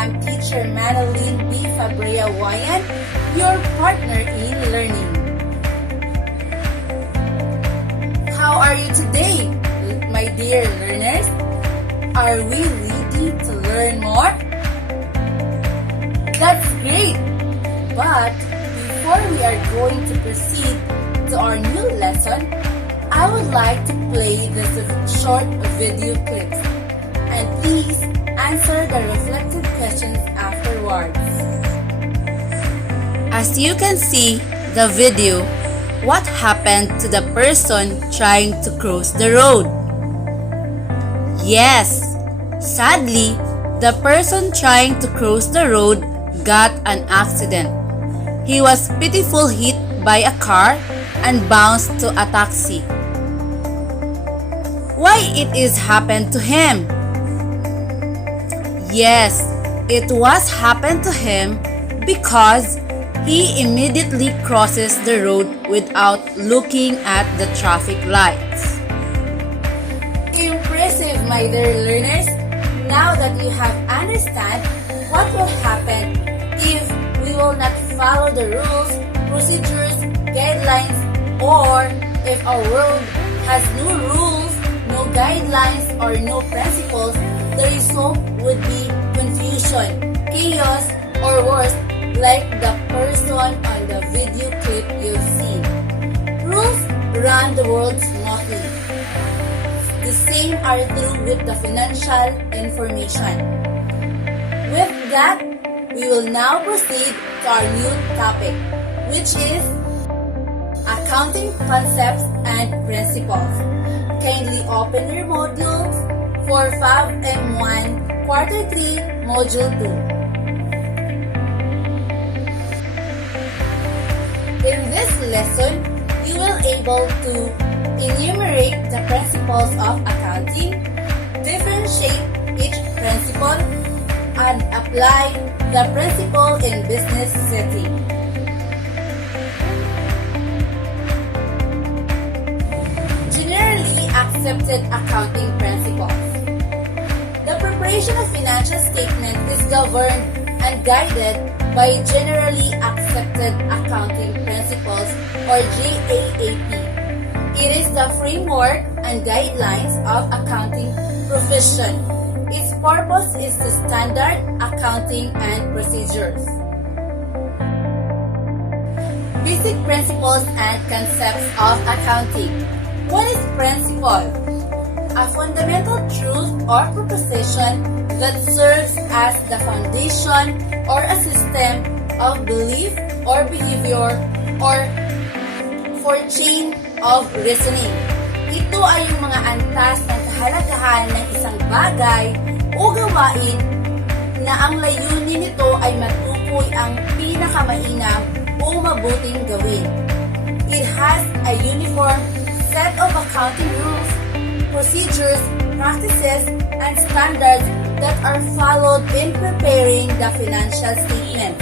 I'm Teacher Manalyn B. FABM1, your partner in learning. How are you today, my dear learners? Are we ready to learn more? That's great! But before we are going to proceed to our new lesson, I would like to play this short video clip. And please answer the reflective questions afterwards. As you can see the video, what happened to the person trying to cross the road? Yes, sadly, the person trying to cross the road got an accident. He was pitifully hit by a car and bounced to a taxi. Why it is happened to him? Yes, it was happened to him because he immediately crosses the road without looking at the traffic lights. Impressive, my dear learners! Now that you have understand what will happen if we will not follow the rules, procedures, guidelines, or if our world has no rules, no guidelines, or no principles, the result would be confusion, chaos, or worse, like the person on the video clip you've seen. Rules run the world smoothly. The same are true with the financial information. With that, we will now proceed to our new topic, which is accounting concepts and principles. Kindly open your modules for FABM1 Quarter 3 Module 2. In this lesson, you will able to enumerate the principles of accounting, differentiate each principle, and apply the principle in business setting. Generally accepted accounting principles. The preparation of financial statements is governed and guided by Generally Accepted Accounting Principles or GAAP. It is the framework and guidelines of accounting profession. Its purpose is to standard accounting and procedures. Basic principles and concepts of accounting. What is principle? A fundamental truth or proposition that serves as the foundation or a system of belief or behavior or for chain of reasoning. Ito ay yung mga antas ng kahalagahan ng isang bagay o gawain na ang layunin nito ay matukoy ang pinakamainam o mabuting gawin. It has a uniform set of accounting rules, procedures, practices, and standards that are followed in preparing the financial statement.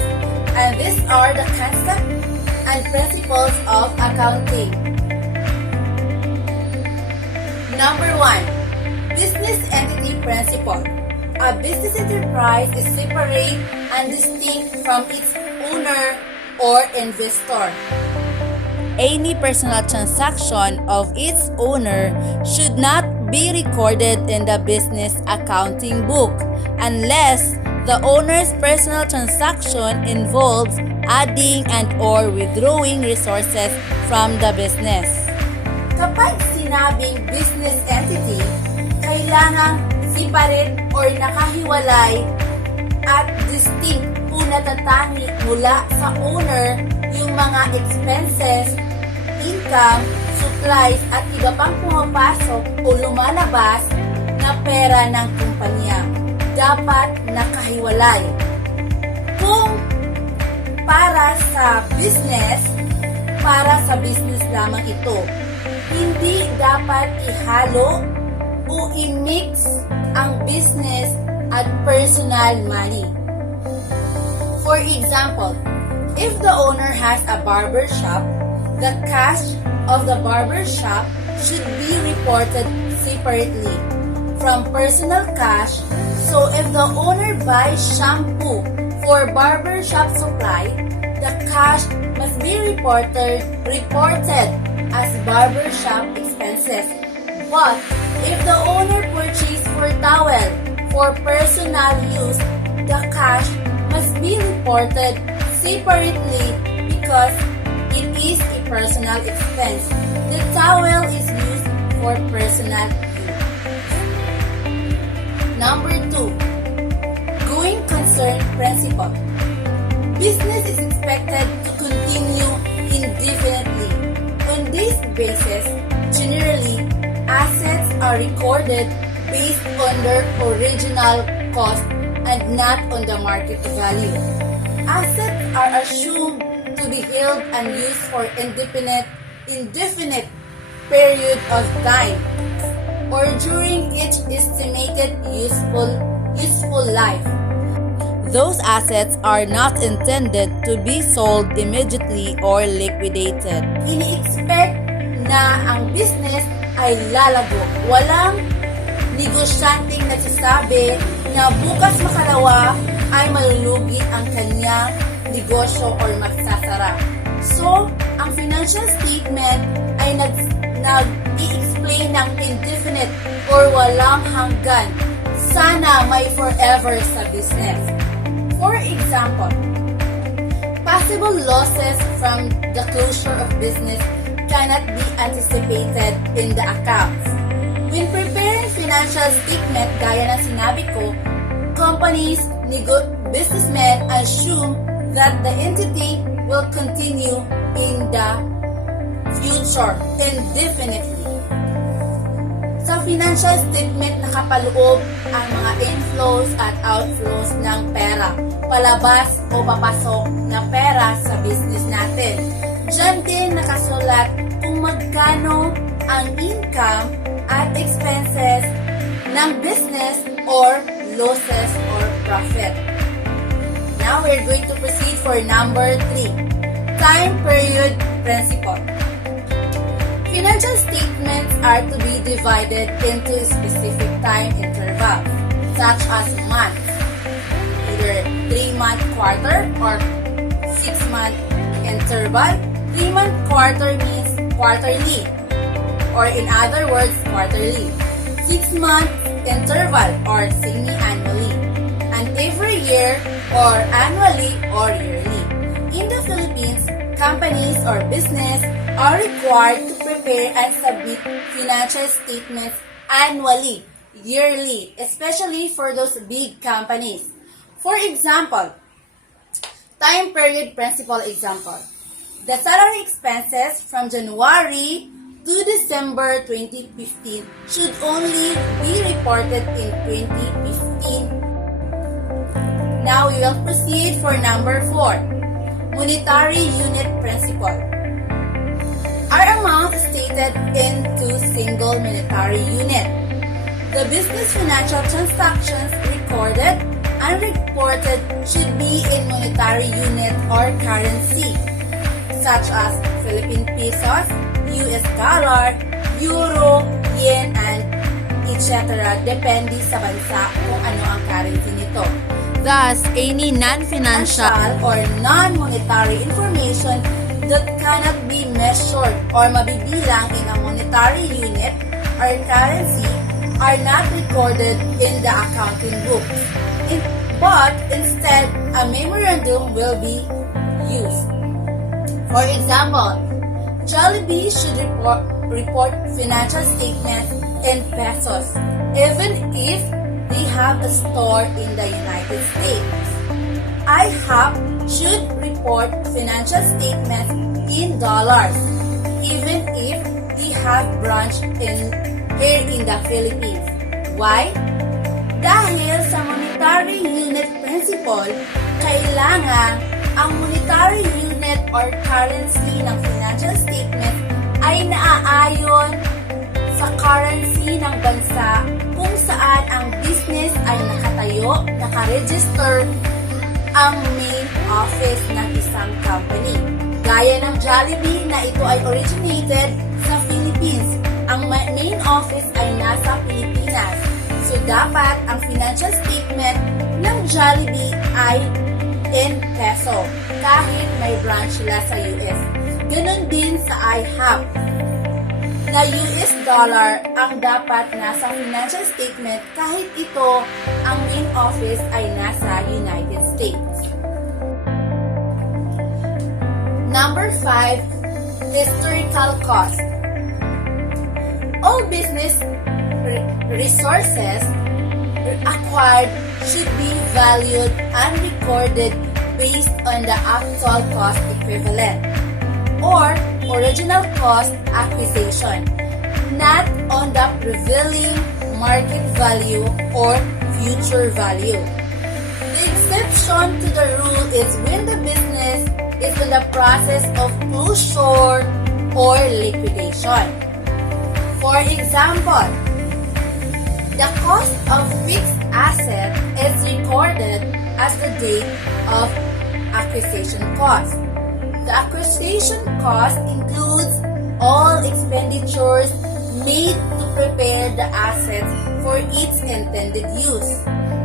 And these are the concepts and principles of accounting. Number 1. Business entity principle. A business enterprise is separate and distinct from its owner or investor. Any personal transaction of its owner should not be recorded in the business accounting book unless the owner's personal transaction involves adding and or withdrawing resources from the business. Kapag sinabing business entity, kailangang separate or nakahiwalay at distinct o natatangi mula sa owner yung mga expenses, income, supplies at iba pang pumapasok o lumalabas na pera ng kumpanya. Dapat nakahiwalay. Kung para sa business lamang ito. Hindi dapat ihalo o i-mix ang business at personal money. For example, if the owner has a barber shop, the cash of the barber shop should be reported separately from personal cash So if the owner buys shampoo for barbershop supply, the cash must be reported as barbershop expenses. But if the owner purchased for towel for personal use, the cash must be reported separately because it is a personal expense. The towel is used for personal use. Number 2, going concern principle. Business is expected to continue indefinitely. On this basis, generally, assets are recorded based on their original cost and not on the market value. Assets are assumed to be held and used for indefinite period of time or during each estimated useful life. Those assets are not intended to be sold immediately or liquidated. Ini-expect na ang business ay lalago. Walang negosyanteng nagsasabi na bukas makalawa ay malulugi ang kanyang negosyo or magsasara. So, ang financial statement ay nag-i-explain ng indefinite or walang hanggan. Sana may forever sa business. For example, possible losses from the closure of business cannot be anticipated in the accounts. When preparing financial statement, gaya ng sinabi ko, companies, businessmen assume that the entity will continue in the future indefinitely. Sa financial statement nakapaloob ang mga inflows at outflows ng pera, palabas o papasok na pera sa business natin. Diyan din nakasulat kung magkano ang income at expenses ng business or losses or profit. Now we're going to proceed for number 3, time period principle. Financial statements are to be divided into specific time intervals, such as months, either 3-month quarter or 6-month interval. 3-month quarter means quarterly, or in other words, quarterly. 6-month interval or semi-annually, and every year or annually or yearly. In the Philippines, companies or business are required to prepare and submit financial statements annually, yearly, especially for those big companies. For example, time period principle example. The salary expenses from January to December 2015 should only be reported in 2015. Now we will proceed for number 4, monetary unit principle. Are amounts stated into single monetary unit. The business financial transactions recorded and reported should be in monetary unit or currency, such as Philippine pesos, US dollar, euro, yen, and etc. Depende sa bansa kung ano ang currency nito. Thus, any non-financial or non-monetary information that cannot be measured or mabibilang in a monetary unit or currency are not recorded in the accounting books. But instead, a memorandum will be used. For example, Jollibee should report financial statements in pesos, even if they have a store in the United States. IHOP should report financial statements in dollars, even if they have branch here in the Philippines. Why? Dahil sa monetary unit principle, kailangan ang monetary unit or currency ng financial statement ay naaayon sa currency ng bansa kung saan ang business ay nakatayo, nakaregister ang main office ng isang company. Gaya ng Jollibee na ito ay originated sa Philippines. Ang main office ay nasa Pilipinas. So, dapat ang financial statement ng Jollibee ay in peso kahit may branch sila sa US. Ganon din sa IHOP na US dollar ang dapat nasa financial statement kahit ito ang main office ay nasa United States. Number 5, historical cost. All business resources acquired should be valued and recorded based on the actual cost equivalent or original cost acquisition, not on the prevailing market value or future value. The exception to the rule is when the business is in the process of closure or liquidation. For example, the cost of fixed asset is recorded as the date of acquisition cost. The acquisition cost includes all expenditures made to prepare the assets for its intended use.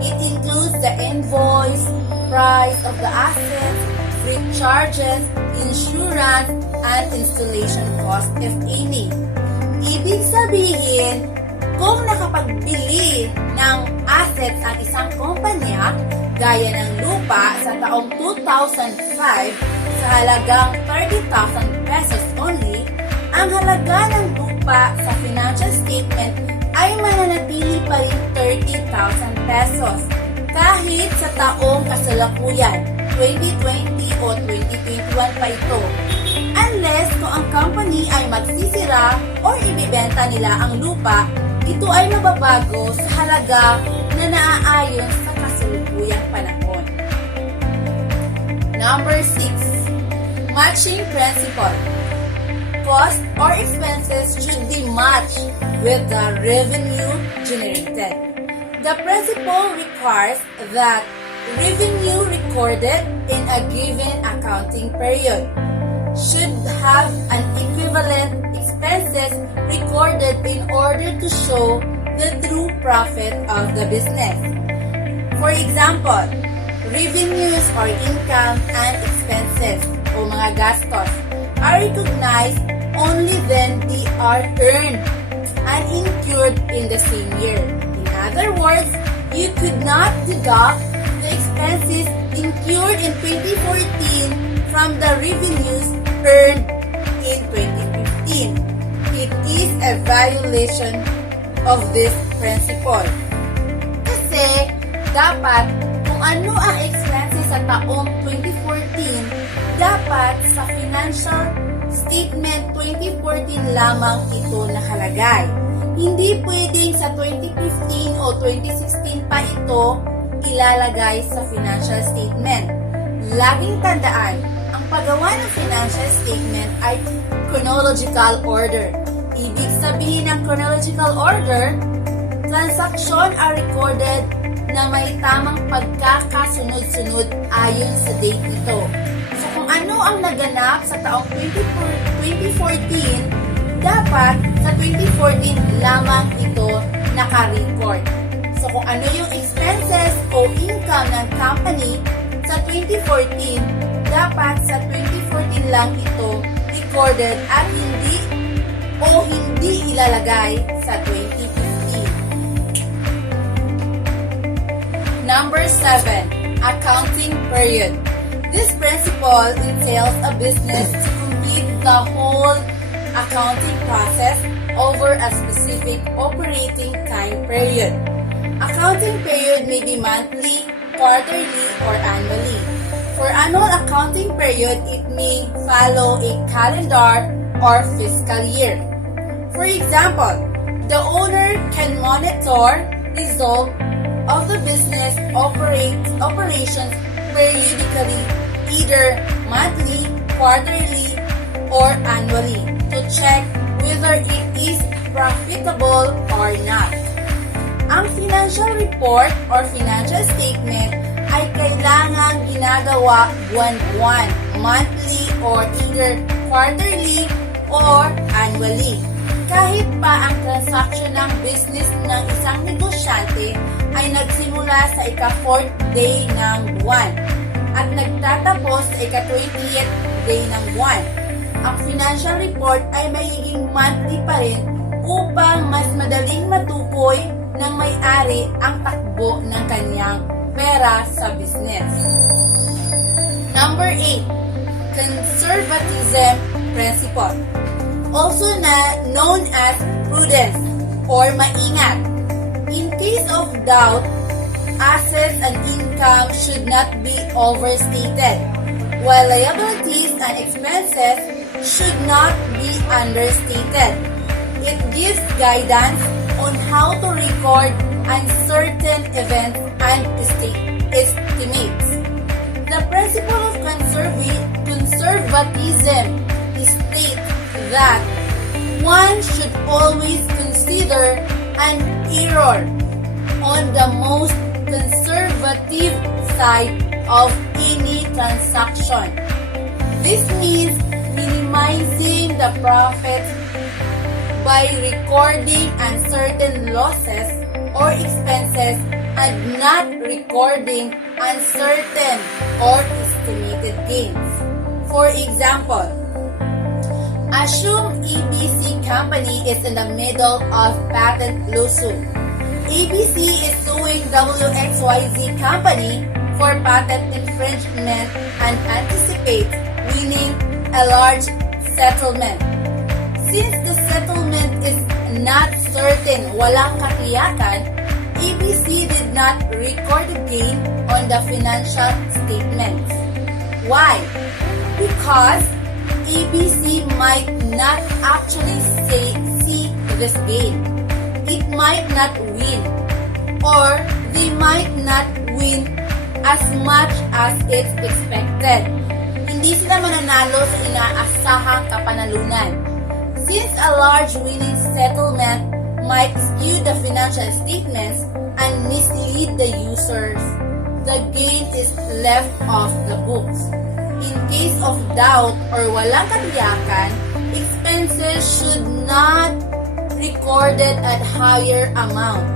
It includes the invoice, price of the assets, freight charges, insurance, and installation cost if any. Ibig sabihin, kung nakapagbili ng assets ang isang kumpanya gaya ng lupa sa taong 2005 sa halagang 30,000 pesos only, ang halaga ng lupa sa financial statement ay mananatili pa rin 30,000 pesos kahit sa taong kasalukuyan 2020 o 2021 pa ito. Unless kung ang company ay magsisira o ibibenta nila ang lupa, ito ay mababago sa halaga na naaayon sa kasalukuyang panahon. Number 6. Matching principle. Cost or expenses should be matched with the revenue generated. The principle requires that revenue recorded in a given accounting period should have an equivalent expenses recorded in order to show the true profit of the business. For example, revenues or income and expenses o mga gastos are recognized only when they are earned and incurred in the same year. In other words, you could not deduct the expenses incurred in 2014 from the revenues earned in 2015. It is a violation of this principle. Kasi dapat kung ano ang expenses sa taong 2014, dapat sa financial statement 2014 lamang ito nakalagay. Hindi pwedeng sa 2015 o 2016 pa ito ilalagay sa financial statement. Laging tandaan, ang paggawa ng financial statement ay chronological order. Ibig sabihin ng chronological order, transaction are recorded na may tamang pagkakasunod-sunod ayon sa date nito. So kung ano ang naganap sa taong 2014, dapat sa 2014 lamang ito naka-record. So kung ano yung expenses o income ng company sa 2014, dapat sa 2014 lang ito recorded at hindi ilalagay sa 2015. Number 7, accounting period. This principle entails a business to complete the whole accounting process over a specific operating time period. Accounting period may be monthly, quarterly, or annually. For annual accounting period, it may follow a calendar or fiscal year. For example, the owner can monitor result of the business operations periodically, either monthly, quarterly, or annually, to check whether it is profitable or not. Ang financial report or financial statement ay kailangang ginagawa buwan-buwan, monthly, or either quarterly or annually. kahit pa ang transaction ng business ng isang negosyante ay nagsimula sa ika-4th day ng buwan at nagtatapos sa ika-20th day ng buwan. Ang financial report ay magiging monthly pa rin upang mas madaling matukoy ng may-ari ang takbo ng kanyang pera sa business. Number 8. Conservatism Principle, also known as prudence or maingat. In case of doubt, assets and income should not be overstated, while liabilities and expenses should not be understated. It gives guidance on how to record uncertain events and estimates. The principle of conservatism states that one should always consider an error on the most conservative side of any transaction. This means minimizing the profits by recording uncertain losses or expenses and not recording uncertain or estimated gains. For example, assume ABC company is in the middle of patent lawsuit. ABC is suing WXYZ company for patent infringement and anticipates winning a large settlement. Since the settlement is not certain, walang katiyakan, ABC did not record the gain on the financial statements. Why? Because ABC might not actually see this gain. It might not win, or they might not win as much as it's expected. Hindi sila mananalo sa inaasahang kapanalunan. Since a large winning settlement might skew the financial statements and mislead the users, the gain is left off the books. In case of doubt or walang katiyakan, expenses should not recorded at higher amount,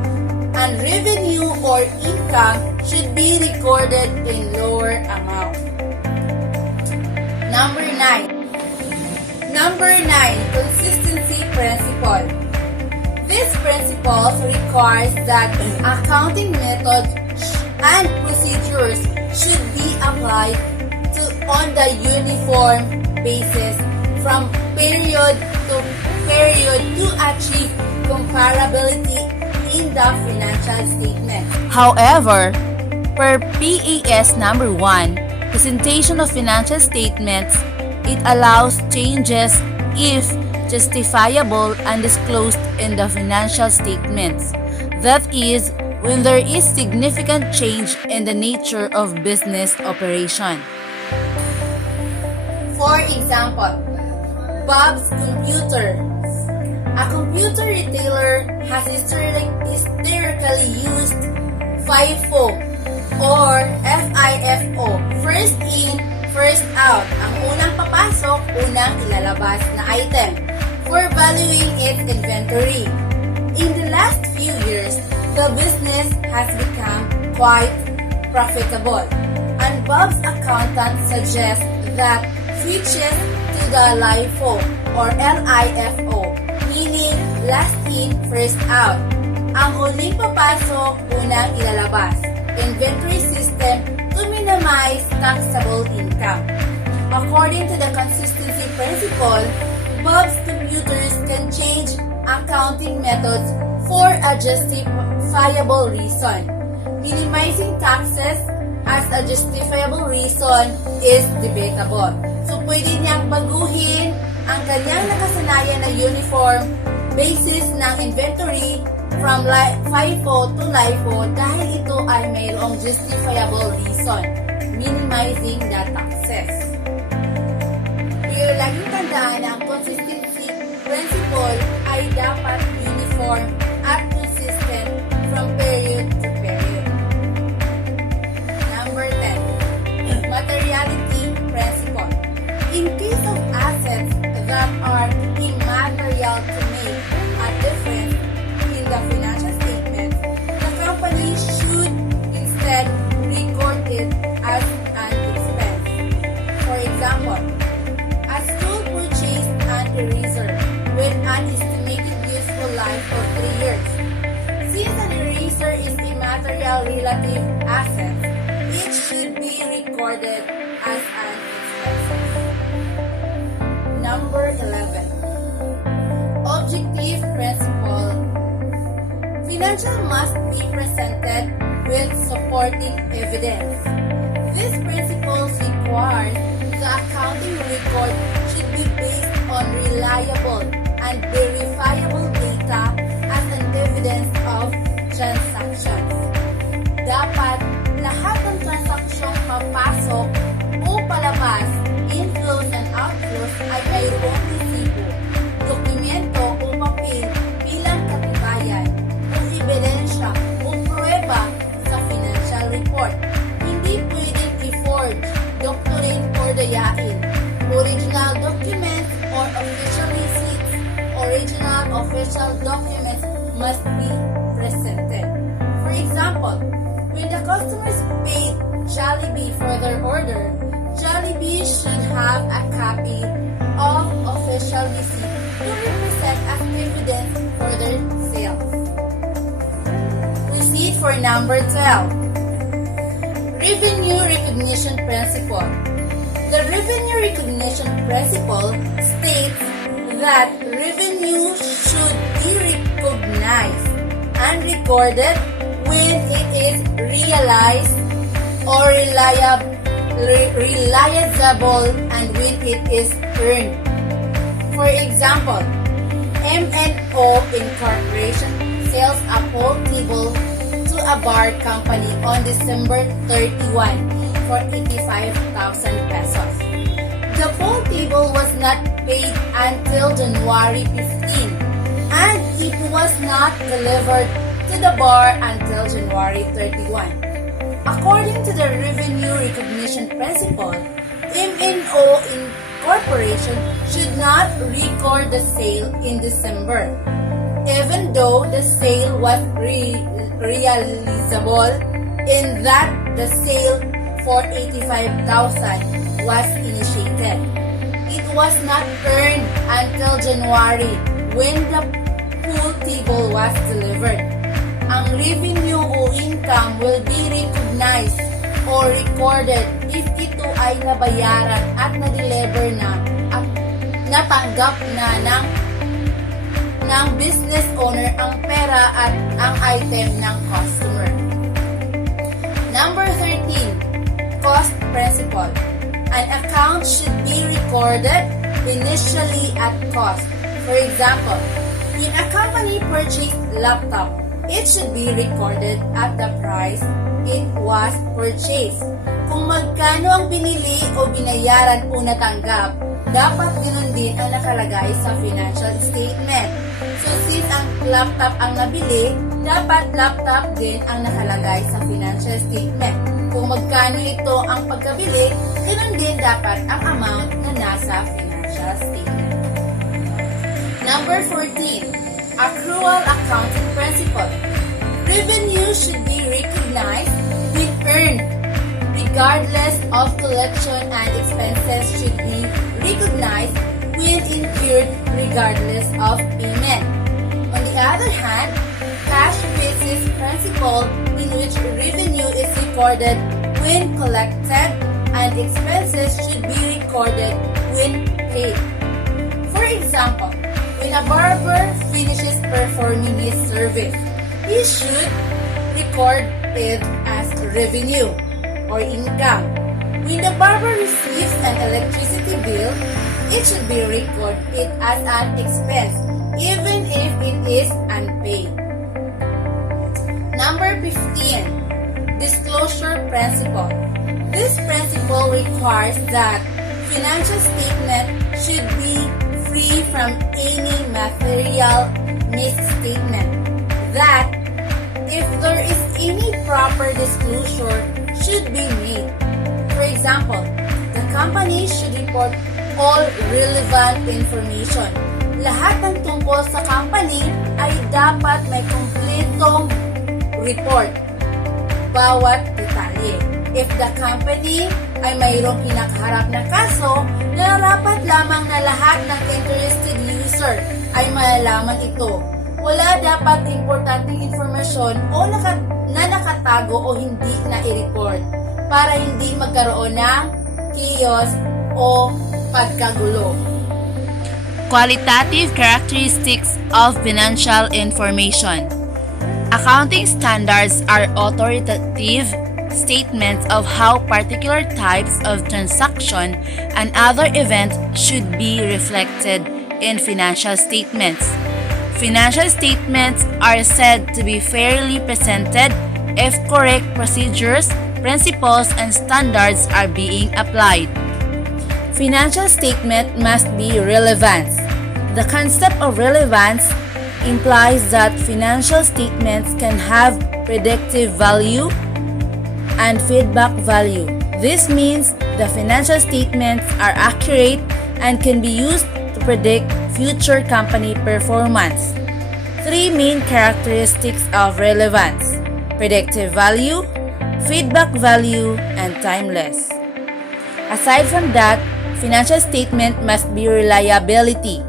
and revenue or income should be recorded in lower amount. Number 9. Consistency Principle. This principle requires that accounting methods and procedures should be applied on the uniform basis from period to period to achieve comparability in the financial statement. However, per PAS number 1, presentation of financial statements, it allows changes if justifiable and disclosed in the financial statements. That is, when there is significant change in the nature of business operation. For example, Bob's Computers. A computer retailer has historically used FIFO or FIFO, first in, first out, ang unang papasok, unang ilalabas na item, for valuing its inventory. In the last few years, the business has become quite profitable, and Bob's accountant suggests that switches to the LIFO or LIFO, meaning last in, first out. Ang huling papasok, unang ilalabas. Inventory system to minimize taxable income. According to the consistency principle, Bob's Computers can change accounting methods for a justifiable reason. Minimizing taxes as a justifiable reason is debatable. So, pwede niyang baguhin ang kanyang nakasanayan na uniform basis ng inventory from FIFO to LIFO dahil ito ay mayroong justifiable reason, minimizing the taxes. Pero laging tandaan na ang consistency principle ay dapat uniform at consistent from period to period. Number 10. Materiality principle. In case of assets that are immaterial to make, recorded as an expense. Number 11. Objective principle. Financial must be presented with supporting evidence. This principle requires the accounting record should be based on reliable and verifiable data as an evidence of transactions. Dapat lahat ng transaksyon papasok o palabas, inflows and outflows ay mayroong resibo, dokumento o papel bilang katibayan o ebidensya o pruweba sa financial report. Hindi pwedeng i-forge, doctorate or dayain. Original documents or official receipts, original official documents must be presented. For example, when the customers paid Jollibee for their order, Jollibee should have a copy of official receipt to represent as evidence for their sales. Proceed for number 12. Revenue recognition principle. The revenue recognition principle states that revenue should be recognized and recorded when it is realized or realizable and when it is earned. For example, M&O Incorporation sells a pool table to a bar company on December 31 for 85,000 pesos. The pool table was not paid until January 15 and it was not delivered to the bar until January 31. According to the revenue recognition principle, M&O Incorporation should not record the sale in December, even though the sale was realizable in that the sale for 85,000 was initiated. It was not earned until January when the pool table was delivered. Ang revenue o income will be recognized or recorded if ito ay nabayaran at na-deliver na at natanggap na ng business owner ang pera at ang item ng customer. Number 13. Cost principle. An account should be recorded initially at cost. For example, when a company purchased laptop, it should be recorded at the price it was purchased. Kung magkano ang binili o binayaran o natanggap, dapat ganoon din ang nakalagay sa financial statement. So since ang laptop ang nabili, dapat laptop din ang nakalagay sa financial statement. Kung magkano ito ang pagkabili, ganoon din dapat ang amount na nasa financial statement. Number 14. Accrual accounting principle. Revenue should be recognized when earned, regardless of collection, and expenses should be recognized when incurred regardless of payment. On the other hand, cash basis principle in which revenue is recorded when collected and expenses should be recorded when paid. For example, when a barber finishes performing his service, he should record it as revenue or income. When the barber receives an electricity bill, it should be recorded as an expense, even if it is unpaid. Number 15. Disclosure principle. This principle requires that financial statement should be free from any material misstatement. That if there is any proper disclosure should be made. For example, the company should report all relevant information. Lahat ng tungkol sa company ay dapat may kumpletong report. Bawat detalye. If the company ay mayroong kinakaharap na kaso, nararapat lamang na lahat ng interested user ay malalaman ito. Wala dapat importanteng informasyon o na nakatago o hindi na i-report. para hindi magkaroon ng chaos o pagkagulo. Qualitative characteristics of financial information. Accounting standards are authoritative statements of how particular types of transaction and other events should be reflected in financial statements. Financial statements are said to be fairly presented if correct procedures, principles, and standards are being applied. Financial statement must be relevant. The concept of relevance implies that financial statements can have predictive value and feedback value. This means the financial statements are accurate and can be used to predict future company performance. Three main characteristics of relevance: predictive value, feedback value, and timeless. Aside from that, financial statement must be reliability.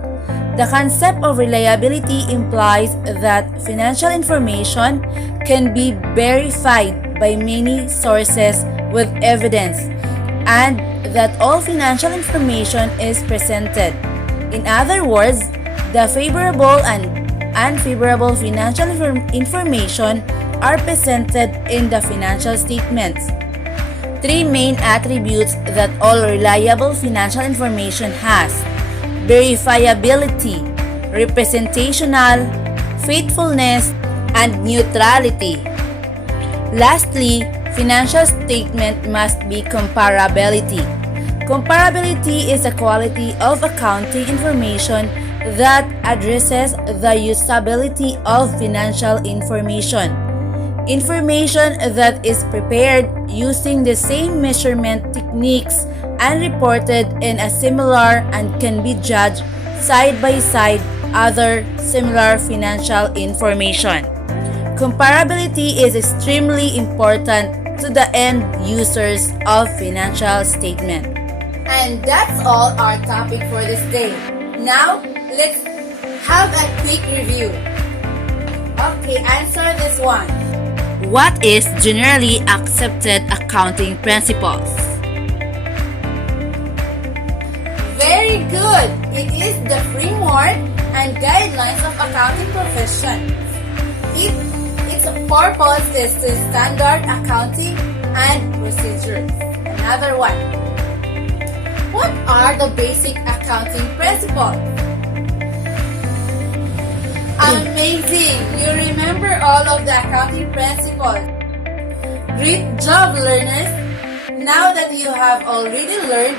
The concept of reliability implies that financial information can be verified by many sources with evidence and that all financial information is presented. In other words, the favorable and unfavorable financial information are presented in the financial statements. Three main attributes that all reliable financial information has: verifiability, representational, faithfulness, and neutrality. Lastly, financial statement must be comparability. Comparability is a quality of accounting information that addresses the usability of financial information. Information that is prepared using the same measurement techniques and reported in a similar and can be judged side by side other similar financial information. Comparability is extremely important to the end users of financial statement. And that's all our topic for this day. Now, let's have a quick review. Okay, answer this one. What is generally accepted accounting principles? Very good! It is the framework and guidelines of accounting profession. Its purpose is to standard accounting and procedures. Another one. What are the basic accounting principles? Amazing! You remember all of the accounting principles. Great job, learners! Now that you have already learned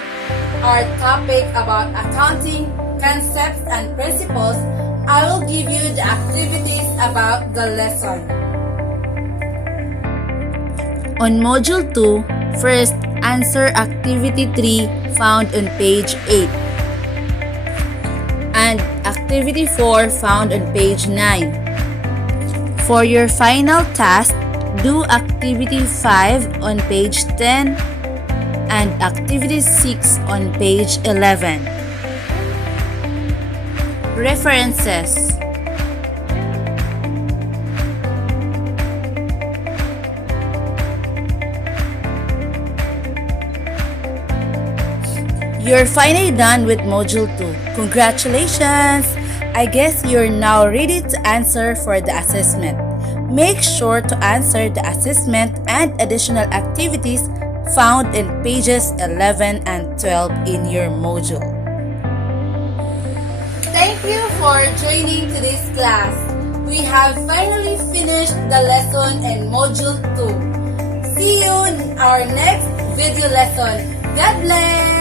our topic about accounting, concepts, and principles, I will give you the activities about the lesson. On Module 2, first answer Activity 3 found on page 8 and Activity 4 found on page 9. For your final task, do Activity 5 on page 10 and Activity 6 on page 11. References. You're finally done with Module 2. Congratulations! I guess you're now ready to answer for the assessment. Make sure to answer the assessment and additional activities found in pages 11 and 12 in your module. Thank you for joining today's class. We have finally finished the lesson in Module 2. See you in our next video lesson. God bless!